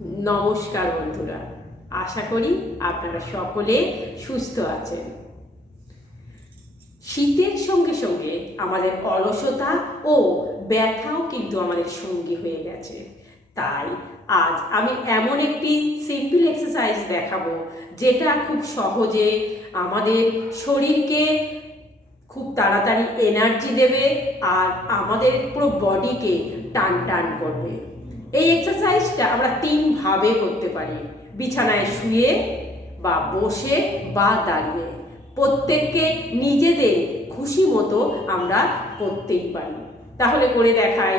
নমস্কার বন্ধুরা, আশা করি আপনারা সকলে সুস্থ আছেন। শীতের সঙ্গে সঙ্গে আমাদের অলসতা ও ব্যথাও কিন্তু আমাদের সঙ্গী হয়ে গেছে। তাই আজ আমি এমন একটি সিম্পল এক্সারসাইজ দেখাবো যেটা খুব সহজে আমাদের শরীরকে খুব তাড়াতাড়ি এনার্জি দেবে আর আমাদের পুরো বডিকে টান টান করবে। এই এক্সারসাইজটা আমরা তিনভাবে করতে পারি: বিছানায় শুয়ে বা বসে বা দাঁড়িয়ে। প্রত্যেককে নিজেদের খুশি মতো আমরা করতেই পারি। তাহলে করে দেখাই।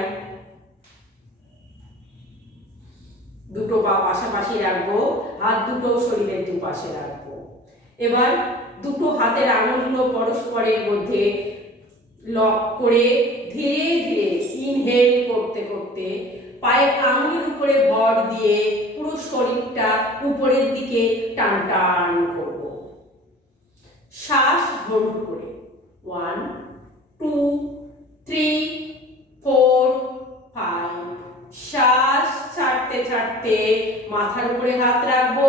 দুটো পা পাশাপাশি রাখবো, হাত দুটো শরীরের দুপাশে রাখবো। এবার দুটো হাতের আঙুলগুলো পরস্পরের মধ্যে লক করে ধীরে ধীরে ইনহেল করতে করতে পায়ের আঙুলের উপরে ভর দিয়ে পুরো শরীরটা উপরের দিকে টান টান করব। শ্বাস হোল্ড করে 1 2 3 4 5। শ্বাস ছাড়তে ছাড়তে মাথার উপরে হাত রাখবো,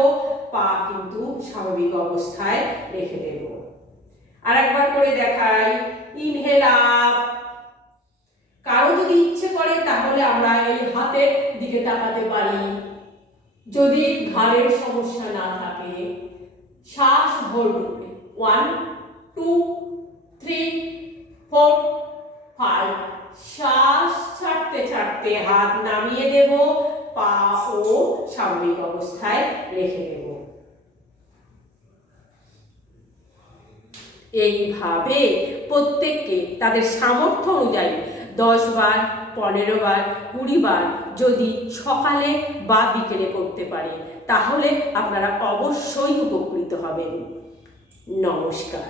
পা কিন্তু স্বাভাবিক অবস্থায় রেখে দেব। আরেকবার করে দেখাই। Inhale up. কারো যদি ইচ্ছে করে তাহলে আমরা এই হাতের দিকে তাকাতে পারি, যদি ঘাড়ের সমস্যা না থাকে। শ্বাস হোল্ড করে 1 2 3 4 5। শ্বাস ছাড়তে ছাড়তে হাত নামিয়ে দেব, পা ও স্বাভাবিক অবস্থায় রেখে দেব। এইভাবে প্রত্যেককে তাদের সামর্থ্য অনুযায়ী 10 বার, 15 বার, 20 বার যদি সকালে বা বিকেলে করতে পারে তাহলে আপনারা অবশ্যই উপকৃত হবেন। নমস্কার।